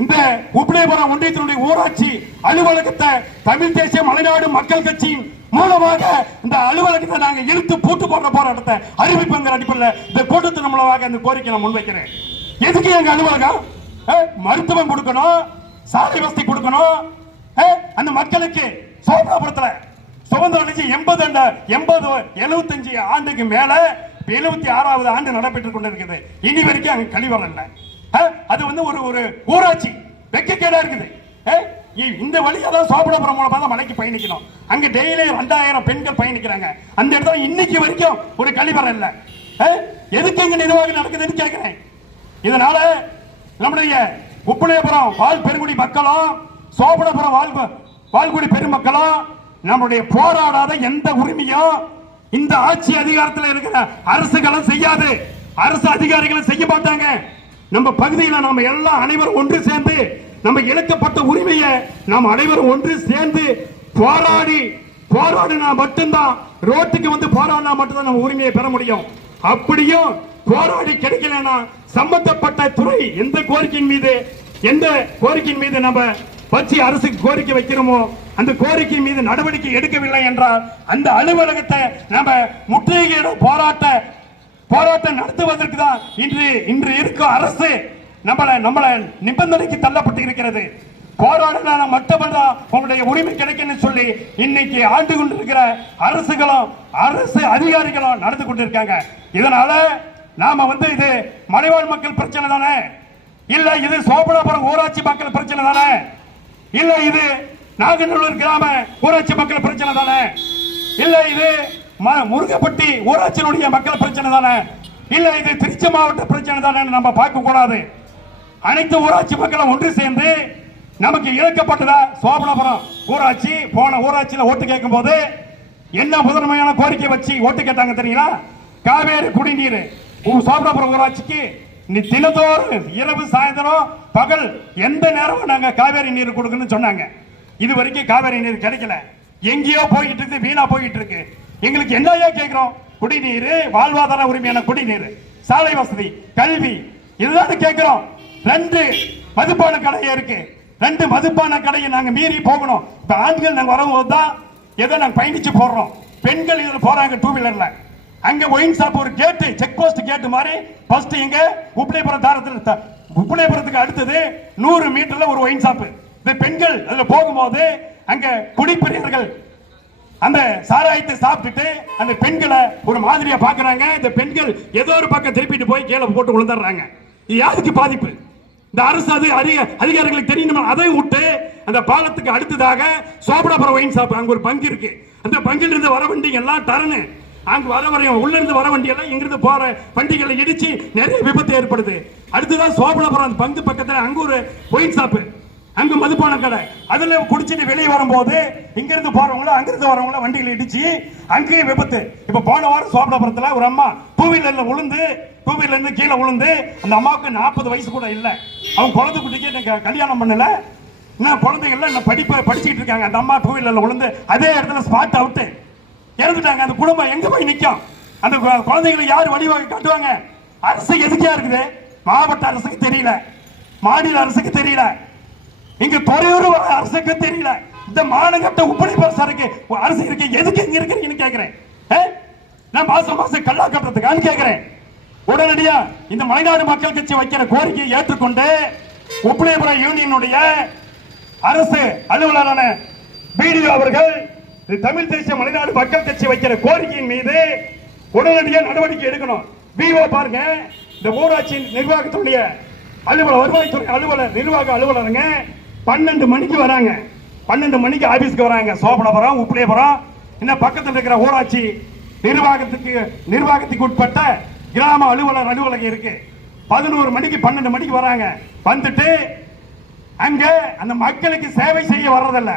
இந்த உப்பிலியபுரம் ஒன்றியத்தினுடைய ஊராட்சி அலுவலகத்தை தமிழ் தேசிய மலைநாடு மக்கள் கட்சியின் மூலமாக இந்த அலுவலகத்தை நாங்கள் இழுத்து பூட்டு போடுற போராட்டத்தை அறிவிப்புங்கிற அடிப்படையில் இந்த கூட்டத்தின் மூலமாக இந்த கோரிக்கை நான் முன்வைக்கிறேன். எதுக்கு எங்க அலுவலகம்? மருத்துவம் கொடுக்கணும், சாலை வசதி கொடுக்கணும். அந்த மக்களுக்கு சோழபுரத்தில் சுதந்திரம் அடைஞ்சு 75 ஆண்டுக்கு மேல 76வது ஆண்டு நடைபெற்றுக் கொண்டிருக்கிறது. இனி வரைக்கும் அங்க கழிவறை இல்லை. அது வந்து ஒரு ஊராட்சி வெக்கக்கேடா இருக்குது. இந்த வழியாதான் சோழபுரம் மூலமா தான் மலைக்கு பயணிக்கணும். அங்க டெய்லி 2000 பெண்கள் பயணிக்கிறாங்க. அந்த இடத்துல இன்னைக்கு வரைக்கும் ஒரு கழிவறை இல்லை. எதுக்கு எங்க நிர்வாகம் நடக்குதுன்னு கேட்கிறேன். இதனால நம்முடைய உப்பிலியபுரம் வாழ் பெருங்குடி மக்களும் சோழபுரம் வாழ்குடி பெருமக்களும் நம்முடைய போராடாத எந்த உரிமையும் இந்த ஆட்சி அதிகாரத்தில் இருக்கிற அரசுகளும் செய்யாது, அரசு அதிகாரிகளும் செய்ய மாட்டாங்க. நம்ம பகுதியில் நாம எல்லாம் அனைவரும் ஒன்று சேர்ந்து நம்ம இழக்கப்பட்ட உரிமையை நாம் அனைவரும் ஒன்று சேர்ந்து போராடினா மட்டும்தான், ரோட்டுக்கு வந்து போராடினா மட்டும்தான் நம்ம உரிமையை பெற முடியும். அப்படியும் போராடி கிடைக்கலன்னா சம்பந்தப்பட்ட துறை எந்த கோரிக்கையின் மீது நம்ம வச்சு அரசுக்கு கோரிக்கை வைக்கிறோமோ அந்த கோரிக்கை மீது நடவடிக்கை எடுக்கவில்லை என்றால் அந்த அலுவலகத்தை நம்ம முற்றுகையிட போராட்டம் நடத்துவதற்கு தான் இன்று இருக்கும் அரசு நம்மள நிபந்தனைக்கு தள்ளப்பட்டு இருக்கிறது. போராடினா மட்டும்தான் உங்களுடைய உரிமை கிடைக்கும் சொல்லி இன்னைக்கு ஆண்டு கொண்டிருக்கிற அரசு அதிகாரிகளும் நடந்து கொண்டிருக்காங்க. இதனால நாம இது மலைவாழ் மக்கள் பிரச்சனை தானே, இல்ல இது சோழபுரம் ஊராட்சி மக்கள் பிரச்சனை தானே, இல்ல இது நாகநல்லூர் கிராம ஊராட்சி மக்கள் பிரச்சனை தானே, இல்ல இது முருகப்பட்டி ஊராட்சியினுடைய மக்கள் பிரச்சனை தானே, இல்ல இது திருச்சி மாவட்ட பிரச்சனை தானே நம்ம பார்க்க கூடாது. அனைத்து ஊராட்சி மக்களும் ஒன்று சேர்ந்து நமக்கு இழக்கப்பட்டதா சோழபுரம் ஊராட்சி போன ஊராட்சியில் ஓட்டு கேட்கும் போது என்ன முதன்மையான கோரிக்கை வச்சு ஓட்டு கேட்டாங்க தெரியுங்களா? காவேரி குடிநீர் சோழபுரம் ஊராட்சிக்கு தினத்தோறும் இரவு சாயந்தரம் பகல் எந்த நேரமும் நாங்க காவேரி நீர் கொடுக்கணும்னு சொன்னாங்க. இது வரைக்கும் காவேரி நீர் கிடைக்கல, எங்கேயோ போயிட்டு இருக்கு, வீணா போயிட்டு இருக்கு. எங்களுக்கு என்னையா கேட்கிறோம்? குடிநீர், வாழ்வாதார உரிமையான குடிநீர், சாலை வசதி, கல்வி, இதுதான் கேட்கிறோம். 2 மதுபான கடையே இருக்கு, 2 மதுபான கடையை நாங்க மீறி போகணும். இப்ப ஆண்கள் நாங்க வரும்போது தான் எதை நாங்க பயணிச்சு போடுறோம், பெண்கள் இதுல போறாங்க 2 வீலர்ல. அங்க ஒயின் ஷாப் ஒரு கேட்டு, செக் போஸ்ட் கேட்டு மாதிரி ஃபர்ஸ்ட் எங்க உப்பிலியபுரத்துக்கு அடுத்தது 100 மீட்டர்ல ஒரு ஒயின் ஷாப். இந்த பெண்கள் அதுல போகும்போது அங்க குடிப்பிரியர்கள் அந்த சாராயத்தை சாப்பிட்டுட்டு அந்த பெண்களை ஒரு மாதிரியா பாக்குறாங்க. இந்த பெண்கள் ஏதோ ஒரு பக்கம் திருப்பிட்டு போய் கீழே போட்டு விழுந்துடுறாங்க. இது யாருக்கு பாதிப்பு? இந்த அரசு அதிகாரிகளுக்கு தெரியணும். அதை விட்டு அந்த பாலத்துக்கு அடுத்ததாக சோழபுரம் ஒயின் ஷாப் அங்க ஒரு பங்கு இருக்கு. அந்த பங்கில் இருந்து வர வண்டி எல்லாம் டரனு அங்க உள்ள இருந்து வர வண்டி எல்லாம் இங்கிருந்து போற வண்டிகளை இடிச்சு நிறைய விபத்து ஏற்படுது. அடுத்ததான் சோழபுரம் பங்கு பக்கத்துல அங்க ஒரு ஒயின் ஷாப், அங்க மதுபான கடை. அதுல குடிச்சிட்டு வெளியே வரும்போது இங்கிருந்து போறவங்கள அங்கிருந்து வரவங்கள வண்டிகளை இடிச்சு அங்கேயும் விபத்து. இப்ப போன வாரம் சோழபுரத்துல ஒரு அம்மா 2 வீலர்ல இருந்து கீழே விழுந்து, அந்த அம்மாவுக்கு 40 வயசு கூட இல்ல. அவங்க குழந்தை குட்டிக்கு கல்யாணம் பண்ணல, இன்னும் குழந்தைகள் படிச்சுட்டு இருக்காங்க. அந்த அம்மா 2 வீலர்ல விழுந்து அதே இடத்துல ஸ்பாட் அவுட் இறந்துட்டாங்க. அந்த குடும்பம் எங்க போய் நிக்கும்? அந்த குழந்தைகளை யார் வழிவகை காட்டுவாங்க? அரசு எதுக்கா இருக்குது? மாவட்ட அரசுக்கு தெரியல, மாநில அரசுக்கு தெரியல, இங்க துறையூர் அரசுக்கு தெரியல. இந்த மாநகர உப்பிலியபுரம் அரசு இருக்கு, எதுக்கு இங்க இருக்கிறீங்கன்னு கேட்கிறேன். நான் மாசம் கல்லா கட்டுறதுக்கான்னு கேட்கிறேன். உடனடியா இந்த மலைநாடு மக்கள் கட்சி வைக்கிற கோரிக்கையை ஏற்றுக்கொண்டு உப்பிலியபுரம் யூனியனுடைய அரசு அலுவலரான பிடிஓ அவர்கள் தமிழ் தேசிய மலைநாடு மக்கள் கட்சி வைக்கிற கோரிக்கையின் மீது உடனடியாக நடவடிக்கை எடுக்கணும். பிஓ பாருங்க, இந்த ஊராட்சி நிர்வாகத்துடைய அலுவலர், வருவாய்த்துறை அலுவலர், நிர்வாக அலுவலருங்க 12 மணிக்கு வராங்க. 12 மணிக்கு ஆபீஸ்க்கு வராங்க. சோழபுரம் உப்பிலியபுரம் இன்னும் பக்கத்தில் இருக்கிற ஊராட்சி நிர்வாகத்துக்கு உட்பட்ட கிராம அலுவலகம் இருக்கு. 11 மணிக்கு 12 மணிக்கு வராங்க. வந்துட்டு அங்க அந்த மக்களுக்கு சேவை செய்ய வர்றதில்ல.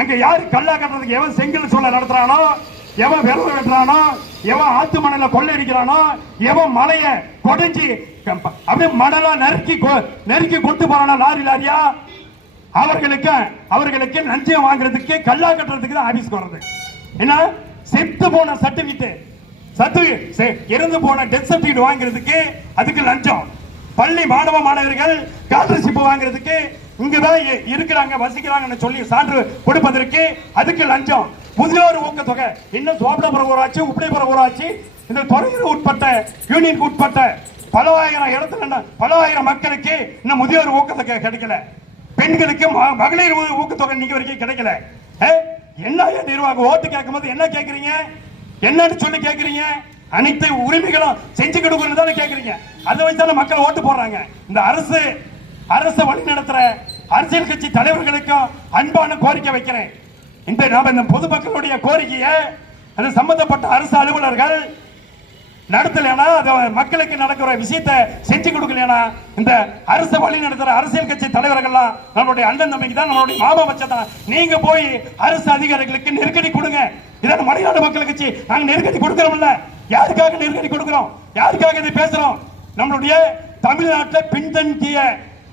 அங்க யாரு கல்லா கட்டுறதுக்கு எவன் செங்கல் சூழல் நடத்துறானோ, எவன் விரல் வெட்டுறானோ, எவன் ஆத்து மணல கொள்ளையடிக்கிறானோ, எவன் மலைய கொடைஞ்சி அப்படியே மணலா நெருக்கி கொண்டு போறானோ லாரியா, அவர்களுக்கு லஞ்சம் வாங்குறதுக்கு கல்லா கட்டுறதுக்கு தான் ஆபீஸ்க்கு வர்றது. என்ன செத்து போன சர்டிபிகேட் இறந்து போன டெத் சர்டிபிகேட் வாங்குறதுக்கு அதுக்கு லஞ்சம். பள்ளி மாணவ மாணவர்கள் ஸ்காலர்ஷிப் வாங்குறதுக்கு இங்கதான் இருக்கிறாங்க வசிக்கிறாங்கன்னு சொல்லி சான்று கொடுப்பதற்கு அதுக்கு லஞ்சம். முதியோர் ஊக்கத்தொகை இன்னும் சோழபுரம் ஊராட்சி, உப்பிலிபுரம் ஊராட்சி, இந்த துறையூர் உட்பட்ட யூனியனுக்கு உட்பட்ட பல ஆயிரம் இடத்துல பல ஆயிரம் மக்களுக்கு இன்னும் முதியோர் ஊக்கத்தொகை கிடைக்கல. பெண்களுக்கு மகளிர் ஊக்கத்தொகை இன்னைக்கு வரைக்கும் கிடைக்கல. என்ன நிர்வாகம் ஓட்டு கேட்கும் போது என்ன கேட்கறீங்க, என்னன்னு சொல்லி கேட்கறீங்க? அனைத்து உரிமைகளும் செஞ்சு கொடுக்கணும் தானே கேட்கறீங்க. அதை வச்சுதானே மக்கள் ஓட்டு போடுறாங்க. இந்த அரசு வழி நடத்துற அரசியல் கட்சி தலைவர்களுக்கும் அன்பான கோரிக்கை வைக்கிறேன். இந்த பொதுமக்களுடைய கோரிக்கையை அது சம்பந்தப்பட்ட அரசு அலுவலர்கள் நடத்தலைனா, மக்களுக்கு நடக்கிற விஷயத்தை செஞ்சு கொடுக்கலையா, இந்த அரசு வழி நடத்துற அரசியல் கட்சி தலைவர்கள்லாம் நம்மளுடைய அண்ணன் தம்பிக்கு தான், நம்மளுடைய மாமா பட்சம் தான். நீங்க போய் அரசு அதிகாரிகளுக்கு நெருக்கடி கொடுங்க. இதான் மலைநாடு மக்கள் கட்சி நாங்க நெருக்கடி கொடுக்கிறோம்ல. யாருக்காக நெருக்கடி கொடுக்கிறோம், யாருக்காக இதை பேசுறோம்? நம்மளுடைய தமிழ்நாட்டில் பின்தங்கிய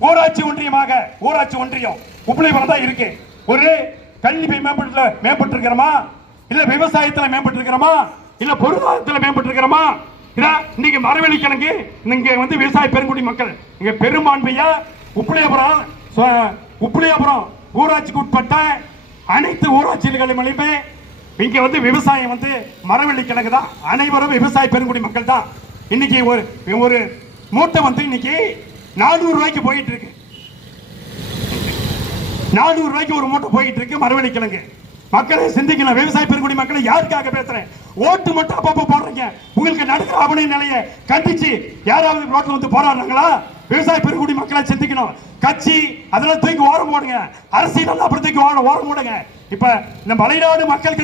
ஊராட்சி ஒன்றியமாக ஊராட்சி ஒன்றியம் உப்பிலிபுரம் தான் இருக்கு. ஒரு கல்வி மேம்பட்டு இருக்கிறோமா, இல்ல விவசாயத்தில் மேம்பட்டு இருக்கிறோமா, இல்ல பொருளாதாரத்தில் மேம்பட்டு இருக்கிறோமா? இன்னைக்கு மரவெளி கிழங்கு இங்க வந்து விவசாய பெருங்குடி மக்கள் இங்க பெரும்பான்மையா உப்பிலிபுரம் ஊராட்சிக்கு உட்பட்ட அனைத்து ஊராட்சிகளிலுமே இங்க வந்து விவசாயம் வந்து மரவெளி கிழங்கு தான். அனைவரும் விவசாய பெருங்குடி மக்கள் தான். இன்னைக்கு ஒரு மூட்டை வந்து இன்னைக்கு 400 ரூபாய்க்கு போயிட்டு இருக்கு. 400 ரூபாய்க்கு ஒரு மூட்டை போயிட்டு இருக்கு மரவெளி கிழங்கு. மக்களை சிந்திக்கணும். விவசாய பெருங்குடி மக்களை யாருக்காக பேசுறேன்? ஓட்டு மட்டும் அப்பப்ப போடுறீங்க. உங்களுக்கு நடக்கிற அவனிய நிலையை கண்டிச்சு யாராவது ரோட்ல வந்து போராடுறாங்களா? விவசாய பெருங்குடி மக்களை சிந்திக்கணும். கட்சி அதெல்லாம் தூக்கி ஓரம் போடுங்க. அரசியல் அப்புறம் தூக்கி ஓரம் போடுங்க. இப்ப இந்த மலைநாடு மக்களுக்கு